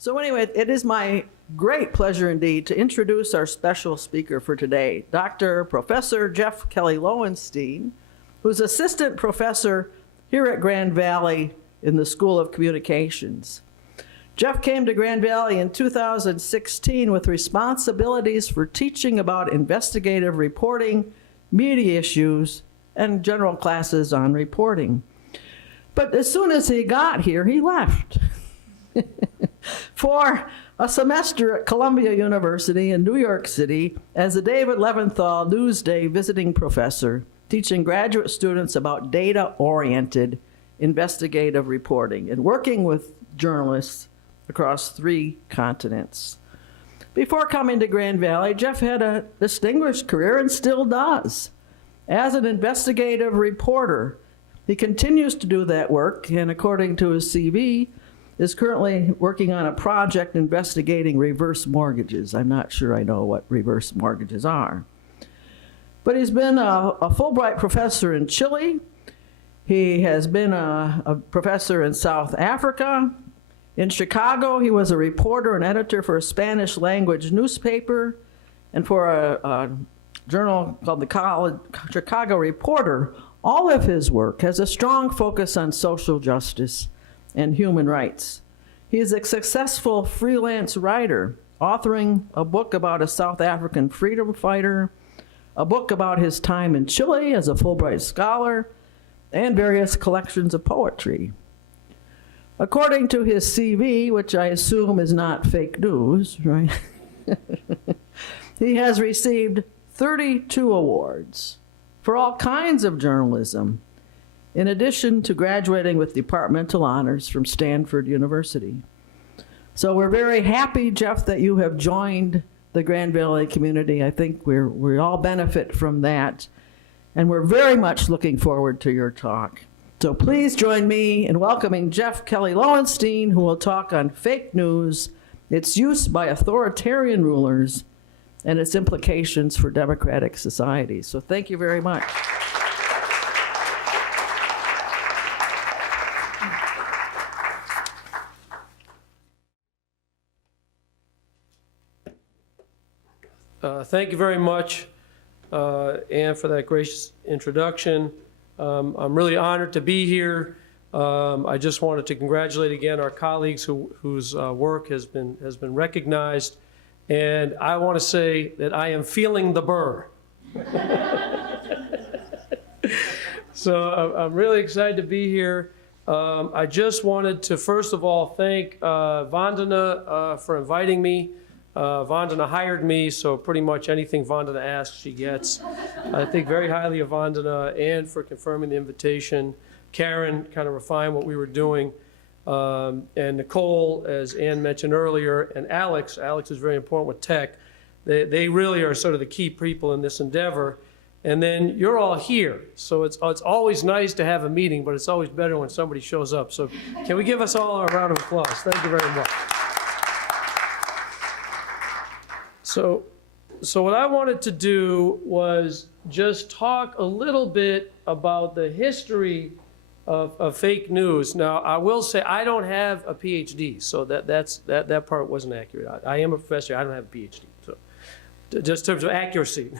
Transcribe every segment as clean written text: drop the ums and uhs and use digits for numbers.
So anyway, it is my great pleasure indeed to introduce our special speaker for today, Dr. Professor Jeff Kelly Lowenstein, who's assistant professor here at Grand Valley in the School of Communications. Jeff came to Grand Valley in 2016 with responsibilities for teaching about investigative reporting, media issues, and general classes on reporting. But as soon as he got here, he left for a semester at Columbia University in New York City as a David Leventhal Newsday visiting professor, teaching graduate students about data-oriented investigative reporting and working with journalists across 3 continents. Before coming to Grand Valley, Jeff had a distinguished career and still does. As an investigative reporter, he continues to do that work, and according to his CV, is currently working on a project investigating reverse mortgages. I'm not sure I know what reverse mortgages are. But he's been a Fulbright professor in Chile. He has been a professor in South Africa. In Chicago, he was a reporter and editor for a Spanish language newspaper and for a journal called the Chicago Reporter. All of his work has a strong focus on social justice and human rights. He is a successful freelance writer, authoring a book about a South African freedom fighter, a book about his time in Chile as a Fulbright scholar, and various collections of poetry. According to his CV, which I assume is not fake news, right? He has received 32 awards for all kinds of journalism, in addition to graduating with departmental honors from Stanford University. So we're very happy, Jeff, that you have joined the Grand Valley community. I think we all benefit from that, and we're very much looking forward to your talk. So please join me in welcoming Jeff Kelly Lowenstein, who will talk on fake news, its use by authoritarian rulers, and its implications for democratic societies. So thank you very much. Thank you very much, Ann, for that gracious introduction. I'm really honored to be here. I just wanted to congratulate again our colleagues whose work has been recognized, and I want to say that I am feeling the burr. So I'm really excited to be here. I just wanted to first of all thank Vandana for inviting me. Vandana hired me, so pretty much anything Vandana asks, she gets. I think very highly of Vandana and for confirming the invitation. Karen kind of refined what we were doing. And Nicole, as Ann mentioned earlier, and Alex is very important with tech. They really are sort of the key people in this endeavor. And then you're all here. So it's always nice to have a meeting, but it's always better when somebody shows up. So can we give us all a round of applause? Thank you very much. So what I wanted to do was just talk a little bit about the history of fake news. Now, I will say I don't have a PhD, so that part wasn't accurate. I am a professor. I don't have a PhD. So just in terms of accuracy.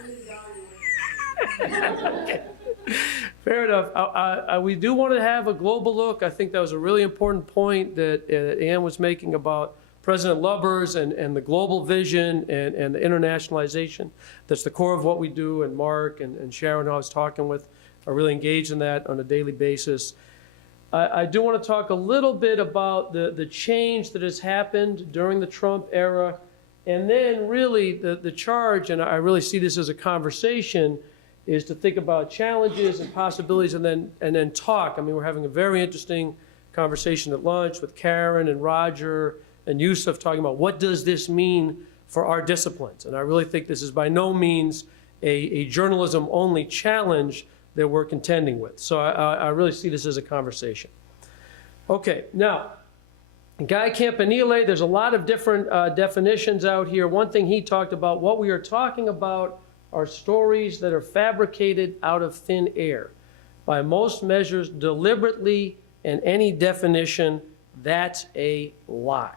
Okay. Fair enough. We do want to have a global look. I think that was a really important point that Ann was making about President Lubbers and the global vision and the internationalization. That's the core of what we do, and Mark and Sharon, who I was talking with, are really engaged in that on a daily basis. I do want to talk a little bit about the change that has happened during the Trump era, and then really the charge, and I really see this as a conversation, is to think about challenges and possibilities and then talk. I mean, we're having a very interesting conversation at lunch with Karen and Roger and Yusuf talking about what does this mean for our disciplines. And I really think this is by no means a journalism-only challenge that we're contending with. So I really see this as a conversation. Okay, now, Guy Campanile, there's a lot of different definitions out here. One thing he talked about, what we are talking about are stories that are fabricated out of thin air. By most measures, deliberately, and any definition, that's a lie.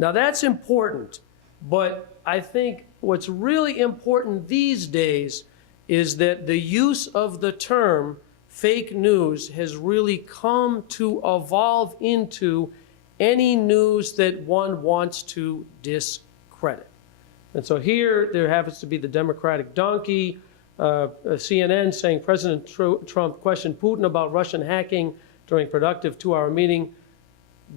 Now that's important, but I think what's really important these days is that the use of the term fake news has really come to evolve into any news that one wants to discredit. And so here there happens to be the Democratic donkey, CNN saying President Trump questioned Putin about Russian hacking during a productive 2-hour meeting.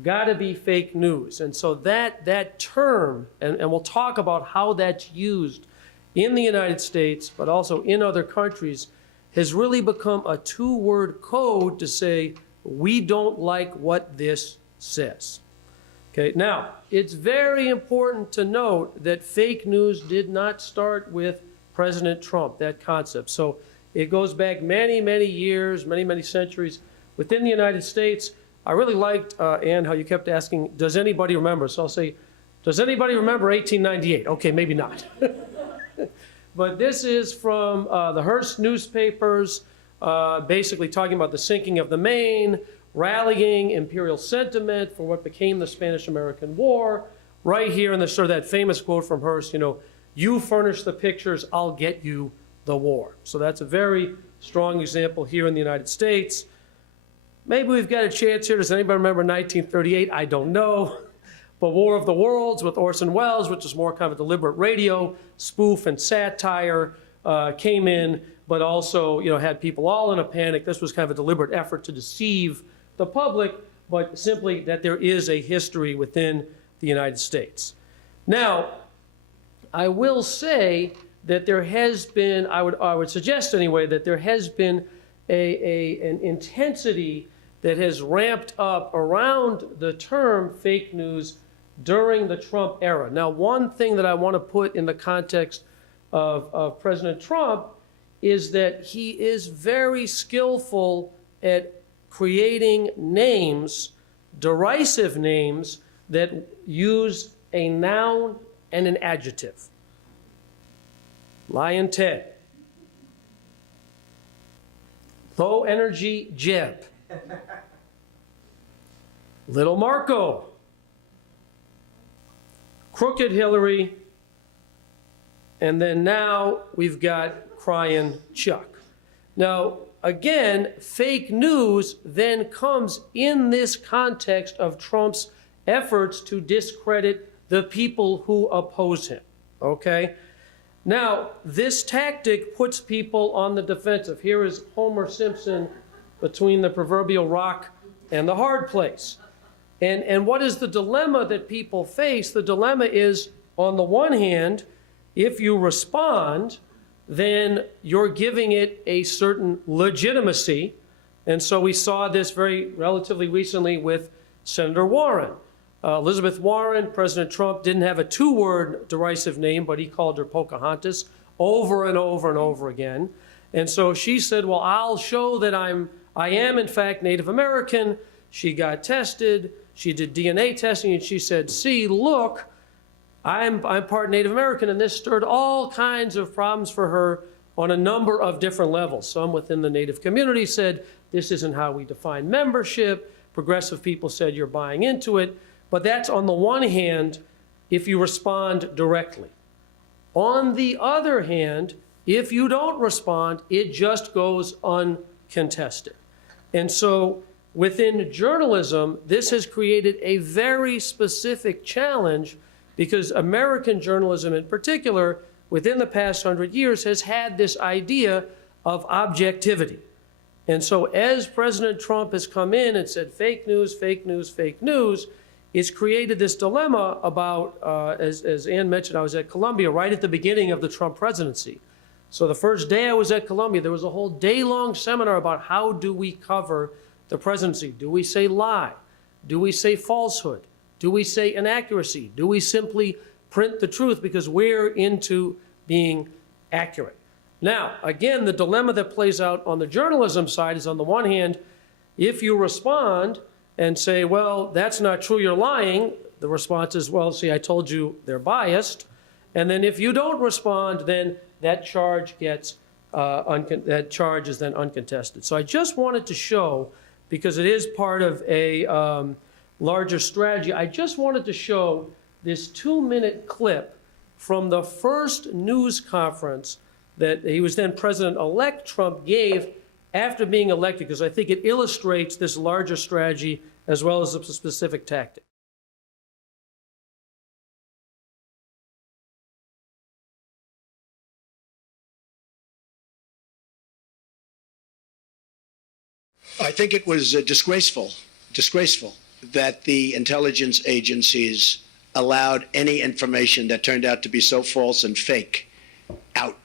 Got to be fake news. And so that term, and we'll talk about how that's used in the United States, but also in other countries, has really become a 2-word code to say, we don't like what this says. Okay, now, it's very important to note that fake news did not start with President Trump, that concept. So it goes back many, many years, many, many centuries. Within the United States, I really liked, Ann, how you kept asking, does anybody remember? So I'll say, does anybody remember 1898? Okay, maybe not. But this is from the Hearst newspapers, basically talking about the sinking of the Maine, rallying imperial sentiment for what became the Spanish-American War. Right here in the sort of that famous quote from Hearst, you furnish the pictures, I'll get you the war. So that's a very strong example here in the United States. Maybe we've got a chance here. Does anybody remember 1938? I don't know. But War of the Worlds with Orson Welles, which is more kind of a deliberate radio spoof and satire, came in, but also had people all in a panic. This was kind of a deliberate effort to deceive the public, but simply that there is a history within the United States. Now, I will say that there has been, I would suggest anyway, that there has been an intensity that has ramped up around the term fake news during the Trump era. Now, one thing that I want to put in the context of President Trump is that he is very skillful at creating names, derisive names, that use a noun and an adjective. Lion Ted. Low energy Jeb. Little Marco. Crooked Hillary. And then now we've got crying Chuck. Now, again, fake news then comes in this context of Trump's efforts to discredit the people who oppose him, okay? Now, this tactic puts people on the defensive. Here is Homer Simpson between the proverbial rock and the hard place. And what is the dilemma that people face? The dilemma is, on the one hand, if you respond, then you're giving it a certain legitimacy. And so we saw this very relatively recently with Senator Warren. Elizabeth Warren, President Trump didn't have a 2-word derisive name, but he called her Pocahontas over and over and over again. And so she said, well, I'll show that I am in fact Native American. She got tested. She did DNA testing, and she said, see, look, I'm part Native American, and this stirred all kinds of problems for her on a number of different levels. Some within the Native community said, this isn't how we define membership. Progressive people said, you're buying into it. But that's on the one hand, if you respond directly. On the other hand, if you don't respond, it just goes uncontested. And so within journalism, this has created a very specific challenge because American journalism in particular, within the past 100 years, has had this idea of objectivity. And so as President Trump has come in and said fake news, fake news, fake news, it's created this dilemma about, as Ann mentioned, I was at Columbia right at the beginning of the Trump presidency. So the first day I was at Columbia, there was a whole day-long seminar about how do we cover the presidency. Do we say lie? Do we say falsehood? Do we say inaccuracy? Do we simply print the truth because we're into being accurate? Now, again, the dilemma that plays out on the journalism side is, on the one hand, if you respond and say, well, that's not true, you're lying, the response is, well, see, I told you they're biased. And then if you don't respond, then that charge gets that charge is then uncontested. So I just wanted to show, because it is part of a larger strategy, I just wanted to show this 2-minute clip from the first news conference that he was then President-elect Trump gave after being elected, because I think it illustrates this larger strategy as well as a specific tactic. I think it was disgraceful that the intelligence agencies allowed any information that turned out to be so false and fake out.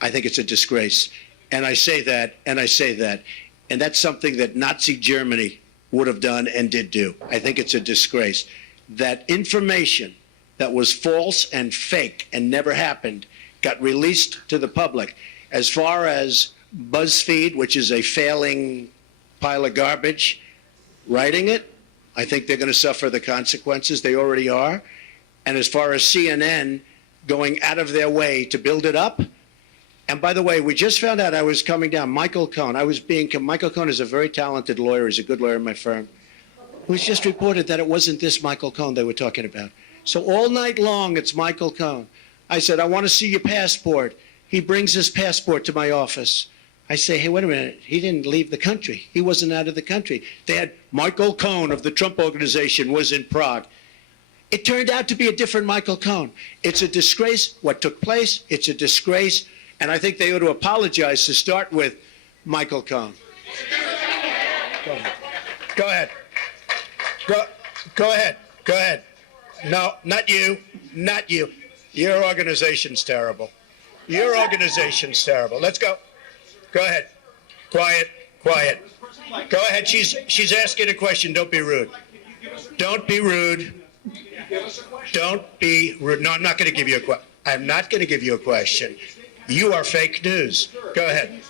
I think it's a disgrace. And I say that, and that's something that Nazi Germany would have done and did do. I think it's a disgrace. That information that was false and fake and never happened got released to the public. As far as BuzzFeed, which is a failing pile of garbage, writing it, I think they're going to suffer the consequences. They already are. And as far as CNN going out of their way to build it up, and by the way, we just found out, I was coming down, Michael Cohen. Michael Cohen is a very talented lawyer. He's a good lawyer in my firm. It was just reported that it wasn't this Michael Cohen they were talking about. So all night long, it's Michael Cohen. I said, I want to see your passport. He brings his passport to my office. I say, hey, wait a minute. He didn't leave the country. He wasn't out of the country. They had Michael Cohen of the Trump Organization was in Prague. It turned out to be a different Michael Cohen. It's a disgrace what took place. It's a disgrace. And I think they ought to apologize to start with Michael Cohen. Go ahead. Go ahead. No, not you. Not you. Your organization's terrible. Your organization's terrible. Let's go. Go ahead. Quiet. Go ahead. She's asking a question. Don't be rude. Don't be rude. Don't be rude. No, I'm not going to give you a question. I'm not going to give you a question. You are fake news. Go ahead.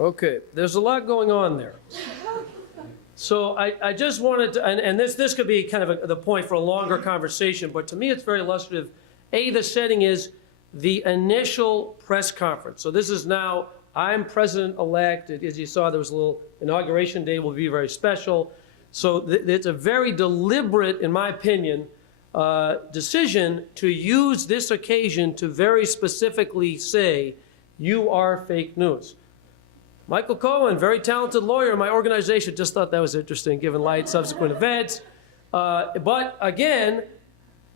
Okay, there's a lot going on there. So I just wanted to, and this could be kind of the point for a longer conversation, but to me it's very illustrative. The setting is the initial press conference. So this is now, I'm president-elect. As you saw, there was a little inauguration day will be very special. So it's a very deliberate, in my opinion, decision to use this occasion to very specifically say, you are fake news. Michael Cohen, very talented lawyer in my organization, just thought that was interesting given light subsequent events. But again,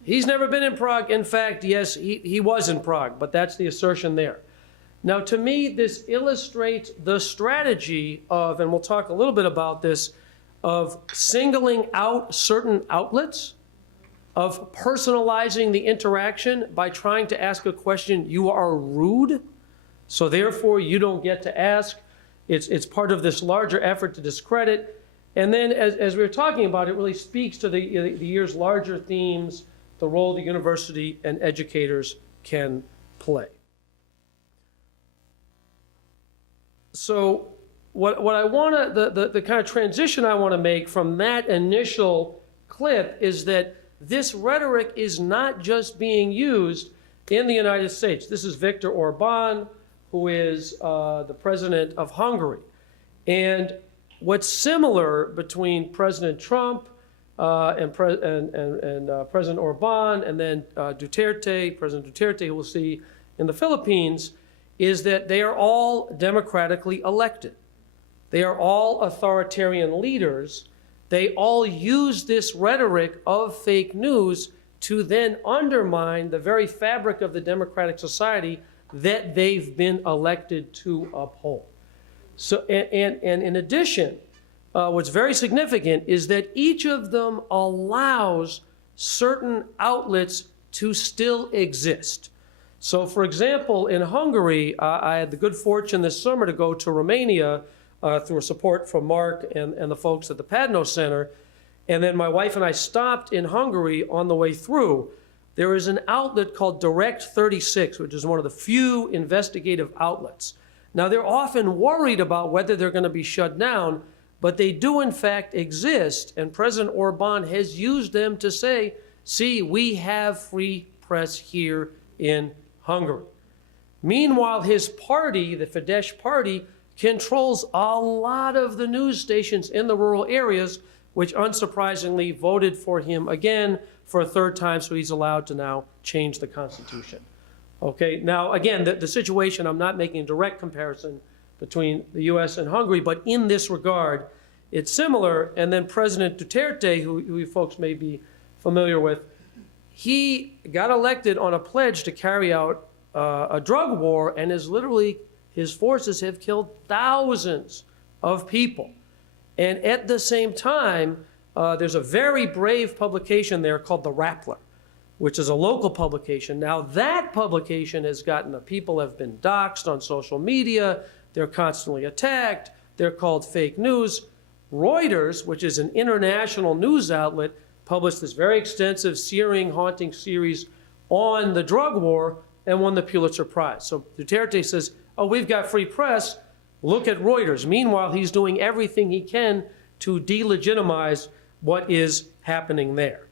he's never been in Prague. In fact, yes, he was in Prague, but that's the assertion there. Now, to me, this illustrates the strategy of, and we'll talk a little bit about this, of singling out certain outlets, of personalizing the interaction by trying to ask a question, you are rude, so therefore you don't get to ask. It's part of this larger effort to discredit. And then as we were talking about, it really speaks to the year's larger themes, the role the university and educators can play. So what I want to, the kind of transition I want to make from that initial clip is that this rhetoric is not just being used in the United States. This is Viktor Orban, who is the president of Hungary. And what's similar between President Trump and President Orban and then President Duterte, who we'll see in the Philippines, is that they are all democratically elected. They are all authoritarian leaders. They all use this rhetoric of fake news to then undermine the very fabric of the democratic society that they've been elected to uphold. So, and in addition, what's very significant is that each of them allows certain outlets to still exist. So, for example, in Hungary, I had the good fortune this summer to go to Romania through support from Mark and the folks at the Padno Center. And then my wife and I stopped in Hungary on the way through. There is an outlet called Direct 36, which is one of the few investigative outlets. Now, they're often worried about whether they're going to be shut down, but they do in fact exist. And President Orban has used them to say, see, we have free press here in Hungary. Meanwhile, his party, the Fidesz party, controls a lot of the news stations in the rural areas, which unsurprisingly voted for him again for a third time, so he's allowed to now change the Constitution. Okay, now again, the situation, I'm not making a direct comparison between the US and Hungary, but in this regard, it's similar. And then President Duterte, who you folks may be familiar with, he got elected on a pledge to carry out a drug war, and his forces have killed thousands of people. And at the same time, there's a very brave publication there called The Rappler, which is a local publication. Now that publication has gotten, people have been doxxed on social media, they're constantly attacked, they're called fake news. Reuters, which is an international news outlet, published this very extensive, searing, haunting series on the drug war and won the Pulitzer Prize. So Duterte says, oh, we've got free press, look at Reuters. Meanwhile, he's doing everything he can to delegitimize what is happening there.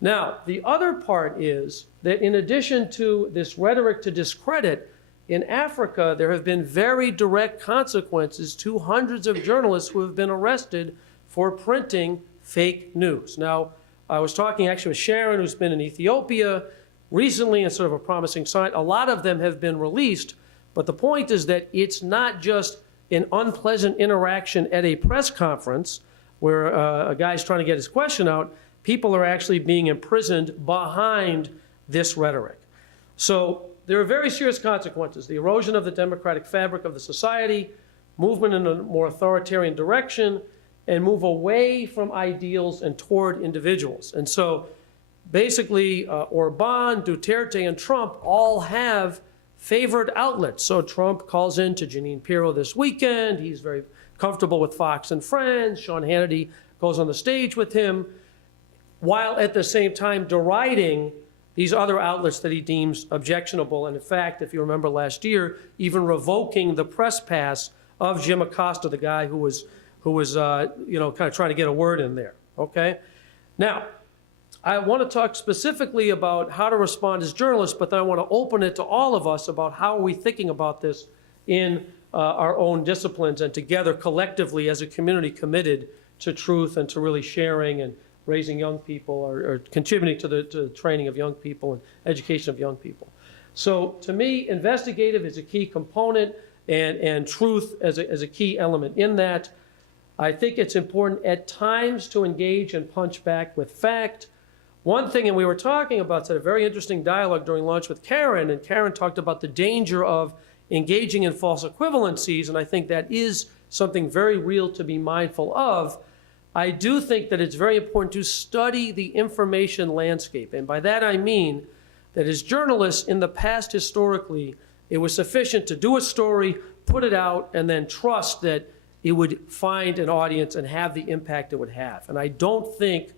Now, the other part is that in addition to this rhetoric to discredit, in Africa, there have been very direct consequences to hundreds of journalists who have been arrested for printing fake news. Now, I was talking actually with Sharon, who's been in Ethiopia recently, and sort of a promising sign. A lot of them have been released, but the point is that it's not just an unpleasant interaction at a press conference where a guy's trying to get his question out. People are actually being imprisoned behind this rhetoric. So there are very serious consequences. The erosion of the democratic fabric of the society, movement in a more authoritarian direction, and move away from ideals and toward individuals. And so basically, Orban, Duterte, and Trump all have favored outlets. So Trump calls in to Jeanine Pirro this weekend. He's very comfortable with Fox and Friends. Sean Hannity goes on the stage with him, while at the same time deriding these other outlets that he deems objectionable. And in fact, if you remember last year, even revoking the press pass of Jim Acosta, the guy who was kind of trying to get a word in there, okay? Now, I want to talk specifically about how to respond as journalists, but then I want to open it to all of us about how are we thinking about this in our own disciplines and together collectively as a community committed to truth and to really sharing and raising young people or contributing to the training of young people and education of young people. So to me, investigative is a key component and truth as a key element in that. I think it's important at times to engage and punch back with fact. One thing, and we were talking about a very interesting dialogue during lunch with Karen, and Karen talked about the danger of engaging in false equivalencies, and I think that is something very real to be mindful of. I do think that it's very important to study the information landscape, and by that I mean that as journalists in the past historically, it was sufficient to do a story, put it out, and then trust that it would find an audience and have the impact it would have. And I don't think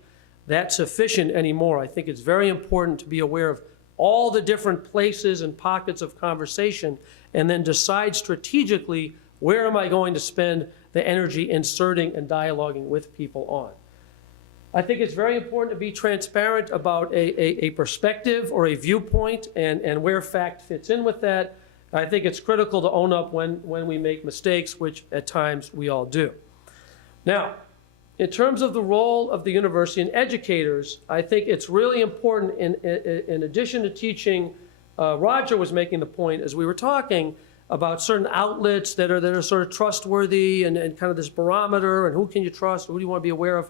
that's sufficient anymore. I think it's very important to be aware of all the different places and pockets of conversation and then decide strategically where am I going to spend the energy inserting and dialoguing with people on. I think it's very important to be transparent about a perspective or a viewpoint and where fact fits in with that. I think it's critical to own up when we make mistakes, which at times we all do. Now, in terms of the role of the university and educators, I think it's really important in addition to teaching, Roger was making the point as we were talking about certain outlets that are sort of trustworthy and kind of this barometer and who can you trust, who do you want to be aware of.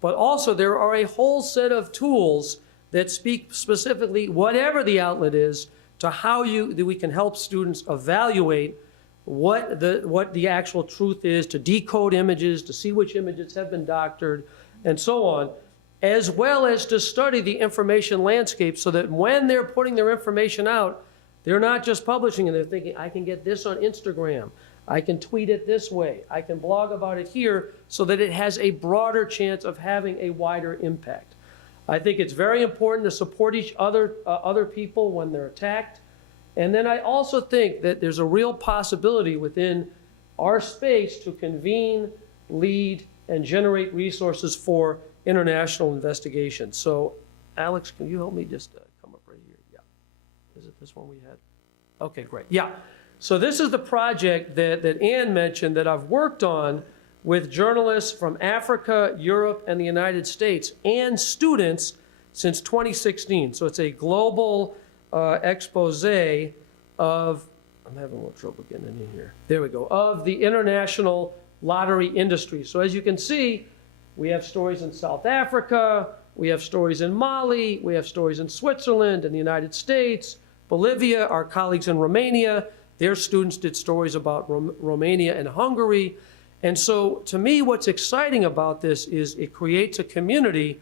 But also there are a whole set of tools that speak specifically, whatever the outlet is, to how we can help students evaluate what the actual truth is, to decode images, to see which images have been doctored, and so on, as well as to study the information landscape so that when they're putting their information out, they're not just publishing and they're thinking, I can get this on Instagram, I can tweet it this way, I can blog about it here, so that it has a broader chance of having a wider impact. I think it's very important to support other people when they're attacked. And then I also think that there's a real possibility within our space to convene, lead, and generate resources for international investigation. So, Alex, can you help me just come up right here? Yeah. Is it this one we had? Okay, great. Yeah. So this is the project that Ann mentioned that I've worked on with journalists from Africa, Europe, and the United States, and students since 2016. So it's a global expose of, I'm having a little trouble getting in here. There we go, of the international lottery industry. So as you can see, we have stories in South Africa, we have stories in Mali, we have stories in Switzerland, in the United States, Bolivia, our colleagues in Romania, their students did stories about Romania and Hungary. And so to me, what's exciting about this is it creates a community,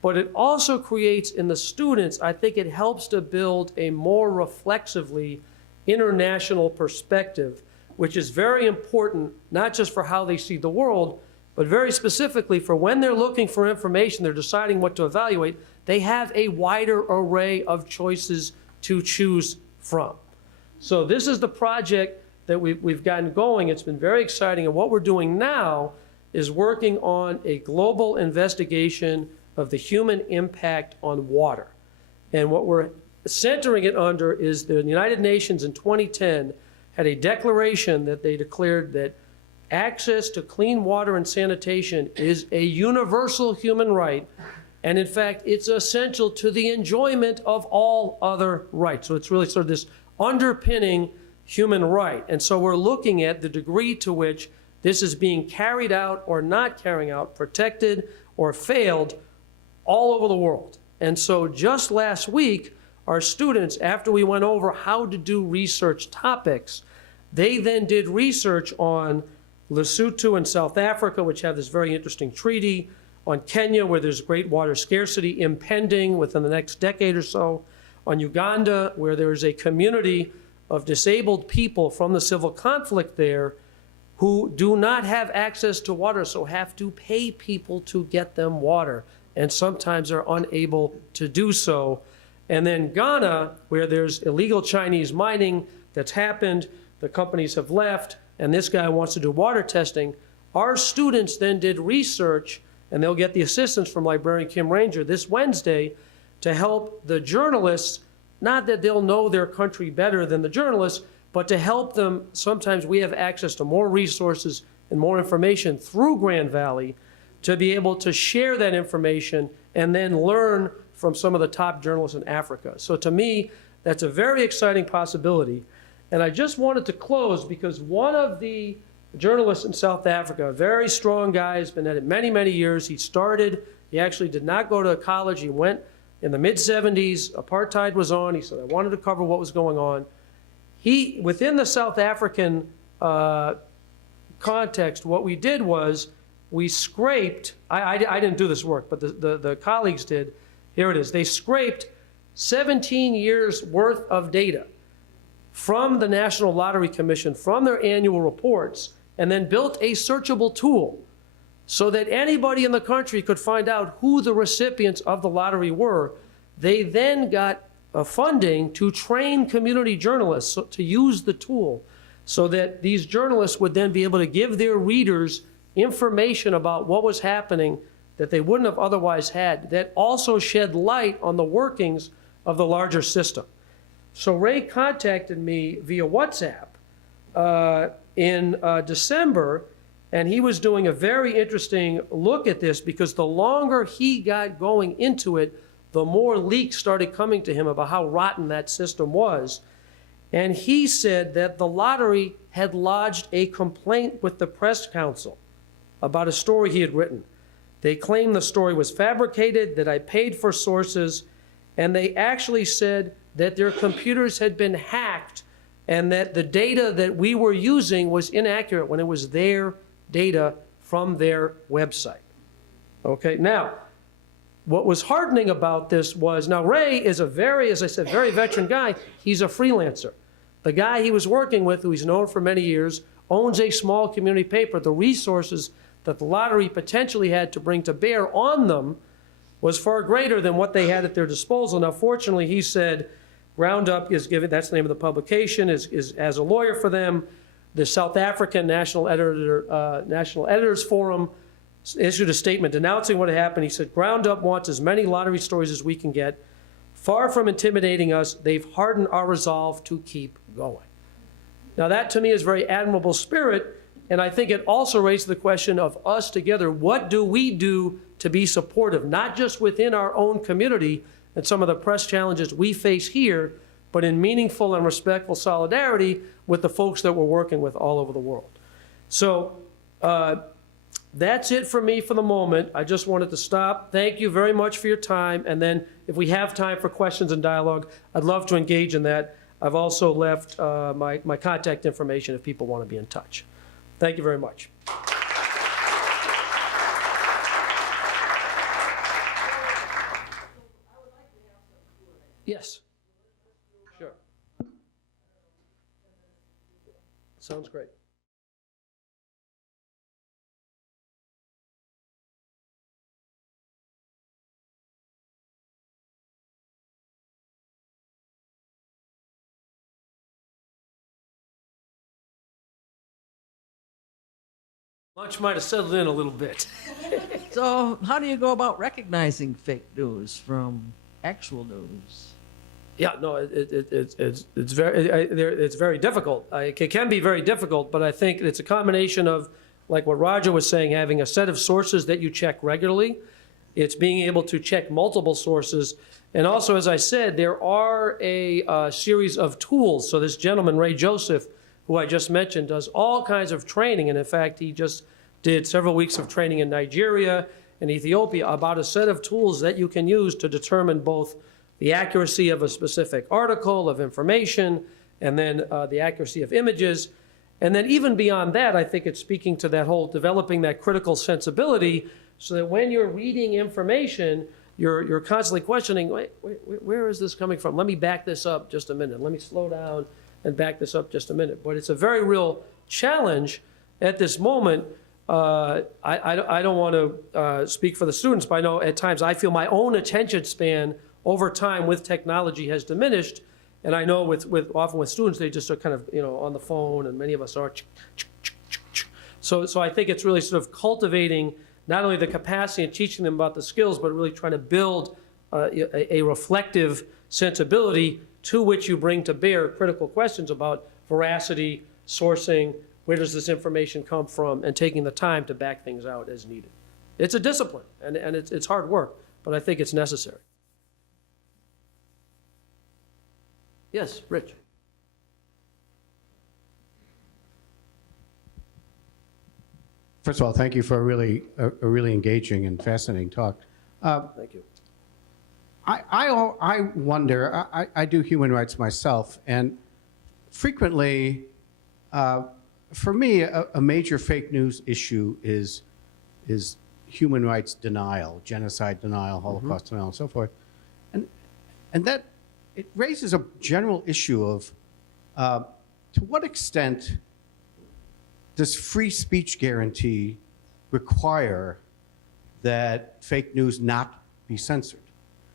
but it also creates in the students, I think it helps to build a more reflexively international perspective, which is very important, not just for how they see the world, but very specifically for when they're looking for information, they're deciding what to evaluate, they have a wider array of choices to choose from. So this is the project that we've gotten going. It's been very exciting. And what we're doing now is working on a global investigation of the human impact on water. And what we're centering it under is the United Nations in 2010 had a declaration that they declared that access to clean water and sanitation is a universal human right. And in fact, it's essential to the enjoyment of all other rights. So it's really sort of this underpinning human right. And so we're looking at the degree to which this is being carried out or not carrying out, protected or failed all over the world. And so just last week, our students, after we went over how to do research topics, they then did research on Lesotho and South Africa, which have this very interesting treaty, on Kenya, where there's great water scarcity impending within the next decade or so, on Uganda, where there's a community of disabled people from the civil conflict there who do not have access to water, so have to pay people to get them water, and sometimes are unable to do so. And then Ghana, where there's illegal Chinese mining that's happened, the companies have left, and this guy wants to do water testing. Our students then did research, and they'll get the assistance from librarian Kim Ranger this Wednesday to help the journalists, not that they'll know their country better than the journalists, but to help them. Sometimes we have access to more resources and more information through Grand Valley to be able to share that information and then learn from some of the top journalists in Africa. So to me, that's a very exciting possibility. And I just wanted to close because one of the journalists in South Africa, a very strong guy, has been at it many, many years. He actually did not go to college. He went in the mid-'70s. Apartheid was on. He said, I wanted to cover what was going on. Within the South African context, what we did was we scraped, I didn't do this work, but the colleagues did. Here it is. They scraped 17 years worth of data from the National Lottery Commission, from their annual reports, and then built a searchable tool so that anybody in the country could find out who the recipients of the lottery were. They then got funding to train community journalists to use the tool so that these journalists would then be able to give their readers information about what was happening that they wouldn't have otherwise had, that also shed light on the workings of the larger system. So Ray contacted me via WhatsApp in December, and he was doing a very interesting look at this because the longer he got going into it, the more leaks started coming to him about how rotten that system was. And he said that the lottery had lodged a complaint with the press council about a story he had written. They claimed the story was fabricated, that I paid for sources, and they actually said that their computers had been hacked and that the data that we were using was inaccurate when it was their data from their website. Okay, now, what was heartening about this was, now Ray is a very, as I said, very veteran guy. He's a freelancer. The guy he was working with, who he's known for many years, owns a small community paper. The resources that the lottery potentially had to bring to bear on them was far greater than what they had at their disposal. Now, fortunately, he said, Roundup is giving, that's the name of the publication, is as a lawyer for them. The South African National Editors Forum issued a statement denouncing what had happened. He said, Roundup wants as many lottery stories as we can get. Far from intimidating us, they've hardened our resolve to keep going. Now, that to me is very admirable spirit, and I think it also raises the question of us together. What do we do to be supportive, not just within our own community and some of the press challenges we face here, but in meaningful and respectful solidarity with the folks that we're working with all over the world? So that's it for me for the moment. I just wanted to stop. Thank you very much for your time. And then if we have time for questions and dialogue, I'd love to engage in that. I've also left my contact information if people want to be in touch. Thank you very much. Yes. Sure. Sounds great. Lunch might have settled in a little bit. So how do you go about recognizing fake news from actual news? Yeah, no, it's very difficult. It can be very difficult, but I think it's a combination of, like what Roger was saying, having a set of sources that you check regularly. It's being able to check multiple sources. And also, as I said, there are a series of tools. So this gentleman, Ray Joseph, who I just mentioned, does all kinds of training. And in fact, he just did several weeks of training in Nigeria and Ethiopia about a set of tools that you can use to determine both the accuracy of a specific article, of information, and then the accuracy of images. And then even beyond that, I think it's speaking to that whole developing that critical sensibility so that when you're reading information, you're constantly questioning, wait, where is this coming from? Let me back this up just a minute. Let me slow down and back this up just a minute. But it's a very real challenge at this moment. I don't want to speak for the students, but I know at times I feel my own attention span over time with technology has diminished. And I know often with students, they just are kind of, on the phone, and many of us are. So I think it's really sort of cultivating not only the capacity and teaching them about the skills, but really trying to build a reflective sensibility to which you bring to bear critical questions about veracity, sourcing, where does this information come from, and taking the time to back things out as needed. It's a discipline, and it's hard work, but I think it's necessary. Yes, Rich. First of all, thank you for a really engaging and fascinating talk. Thank you. I wonder, I do human rights myself, and frequently, for me, a major fake news issue is human rights denial, genocide denial, Holocaust denial, and so forth. And that, it raises a general issue of to what extent does free speech guarantee require that fake news not be censored?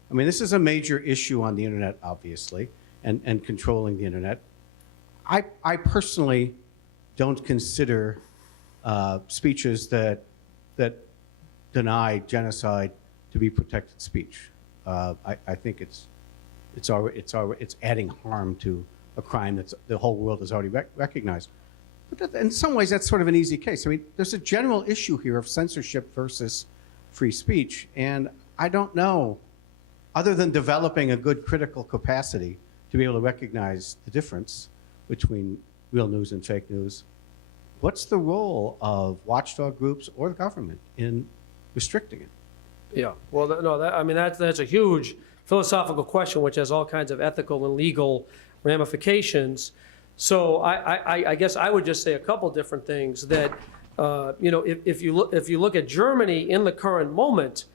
I mean, this is a major issue on the internet, obviously, and controlling the internet. I personally don't consider speeches that deny genocide to be protected speech. I think it's adding harm to a crime that the whole world has already recognized. But in some ways, that's sort of an easy case. I mean, there's a general issue here of censorship versus free speech, and I don't know, other than developing a good critical capacity to be able to recognize the difference between real news and fake news, what's the role of watchdog groups or the government in restricting it? Yeah, well, no, that's a huge philosophical question, which has all kinds of ethical and legal ramifications. So I guess I would just say a couple different things. That if you look at Germany in the current moment,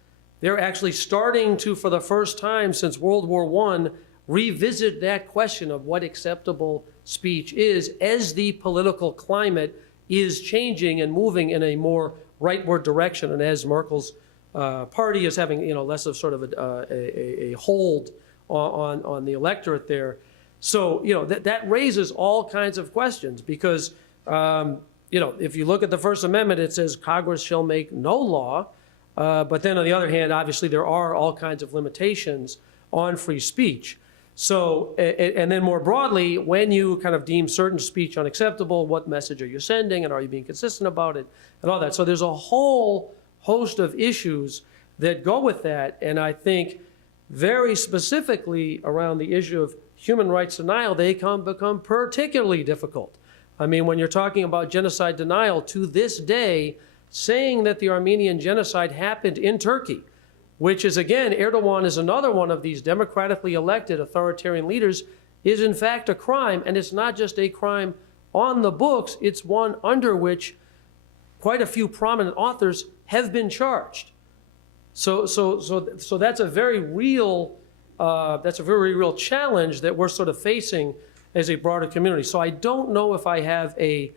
they're actually starting to, for the first time since World War I, revisit that question of what acceptable speech is as the political climate is changing and moving in a more rightward direction, and as Merkel's party is having less of sort of a hold on the electorate there. So that raises all kinds of questions because if you look at the First Amendment, it says Congress shall make no law, but then on the other hand, obviously there are all kinds of limitations on free speech. So, and then more broadly, when you kind of deem certain speech unacceptable, what message are you sending, and are you being consistent about it, and all that. So there's a whole host of issues that go with that, and I think very specifically around the issue of human rights denial, they become particularly difficult. I mean, when you're talking about genocide denial, to this day, saying that the Armenian genocide happened in Turkey, which is, again, Erdogan is another one of these democratically elected authoritarian leaders, is in fact a crime. And it's not just a crime on the books, it's one under which quite a few prominent authors have been charged. So that's a very real challenge that we're sort of facing as a broader community. So I don't know if I have a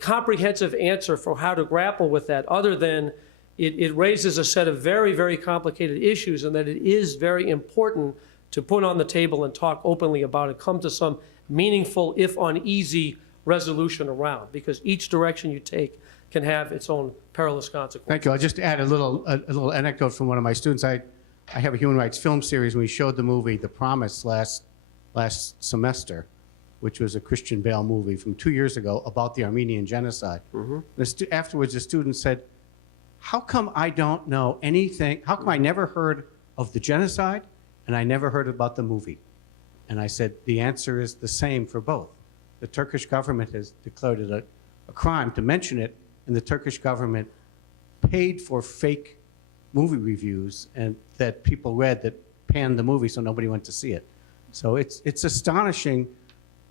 comprehensive answer for how to grapple with that, other than it raises a set of very, very complicated issues, and that it is very important to put on the table and talk openly about it, come to some meaningful, if uneasy, resolution around, because each direction you take can have its own perilous consequences. Thank you. I'll just add a little anecdote from one of my students. I have a human rights film series, and we showed the movie The Promise last semester, which was a Christian Bale movie from 2 years ago about the Armenian genocide. Afterwards, the student said, how come I don't know anything? How come I never heard of the genocide and I never heard about the movie? And I said, the answer is the same for both. The Turkish government has declared it a crime to mention it, and the Turkish government paid for fake movie reviews and that people read that panned the movie so nobody went to see it. So it's astonishing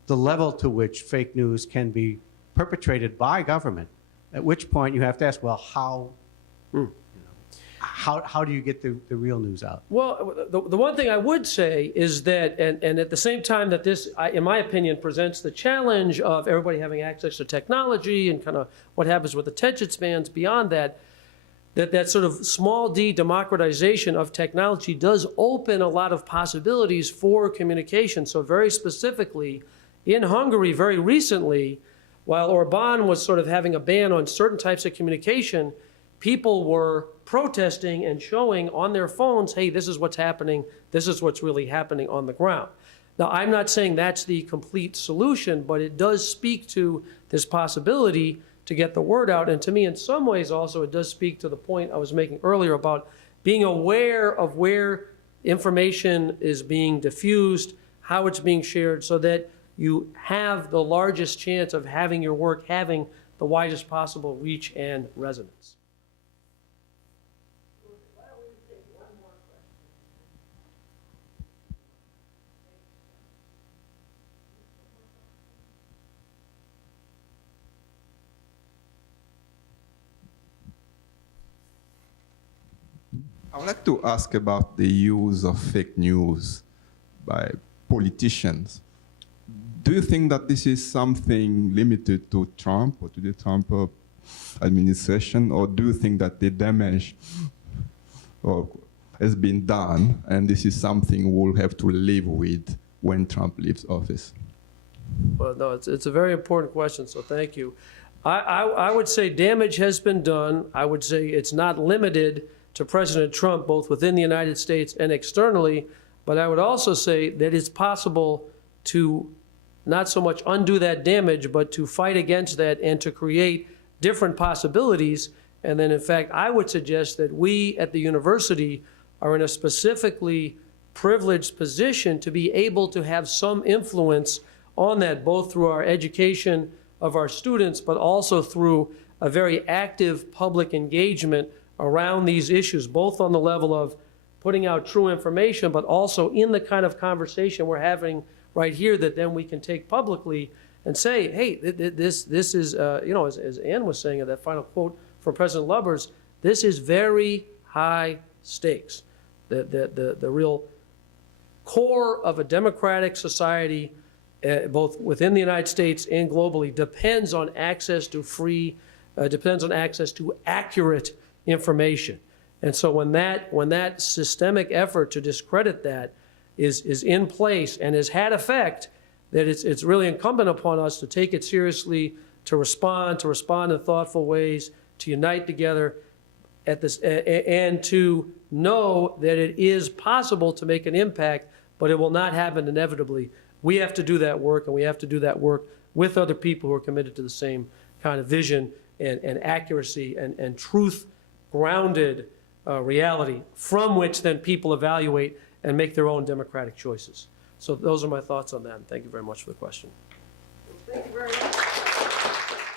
the level to which fake news can be perpetrated by government, at which point you have to ask, well, how do you get the real news out? Well, the one thing I would say is that, and at the same time that this, in my opinion, presents the challenge of everybody having access to technology and kind of what happens with attention spans beyond that, that sort of small d democratization of technology does open a lot of possibilities for communication. So very specifically, in Hungary very recently, while Orban was sort of having a ban on certain types of communication, people were protesting and showing on their phones, hey, this is what's happening, this is what's really happening on the ground. Now, I'm not saying that's the complete solution, but it does speak to this possibility to get the word out. And to me, in some ways also, it does speak to the point I was making earlier about being aware of where information is being diffused, how it's being shared, so that you have the largest chance of having your work having the widest possible reach and resonance. I would like to ask about the use of fake news by politicians. Do you think that this is something limited to Trump or to the Trump administration, or do you think that the damage has been done and this is something we'll have to live with when Trump leaves office? Well, no, it's a very important question, so thank you. I would say damage has been done. I would say it's not limited to President Trump, both within the United States and externally, but I would also say that it's possible to not so much undo that damage, but to fight against that and to create different possibilities. And then, in fact, I would suggest that we at the university are in a specifically privileged position to be able to have some influence on that, both through our education of our students, but also through a very active public engagement around these issues, both on the level of putting out true information, but also in the kind of conversation we're having right here that then we can take publicly and say, hey, this is, as Ann was saying in that final quote from President Lubbers, this is very high stakes. The real core of a democratic society, both within the United States and globally, depends on access to depends on access to accurate information. And so when that systemic effort to discredit that is in place and has had effect, that it's really incumbent upon us to take it seriously, to respond in thoughtful ways, to unite together at this, and to know that it is possible to make an impact, but it will not happen inevitably. We have to do that work, and we have to do that work with other people who are committed to the same kind of vision and accuracy and truth-grounded reality from which then people evaluate and make their own democratic choices. So those are my thoughts on that, and thank you very much for the question. Thank you very much.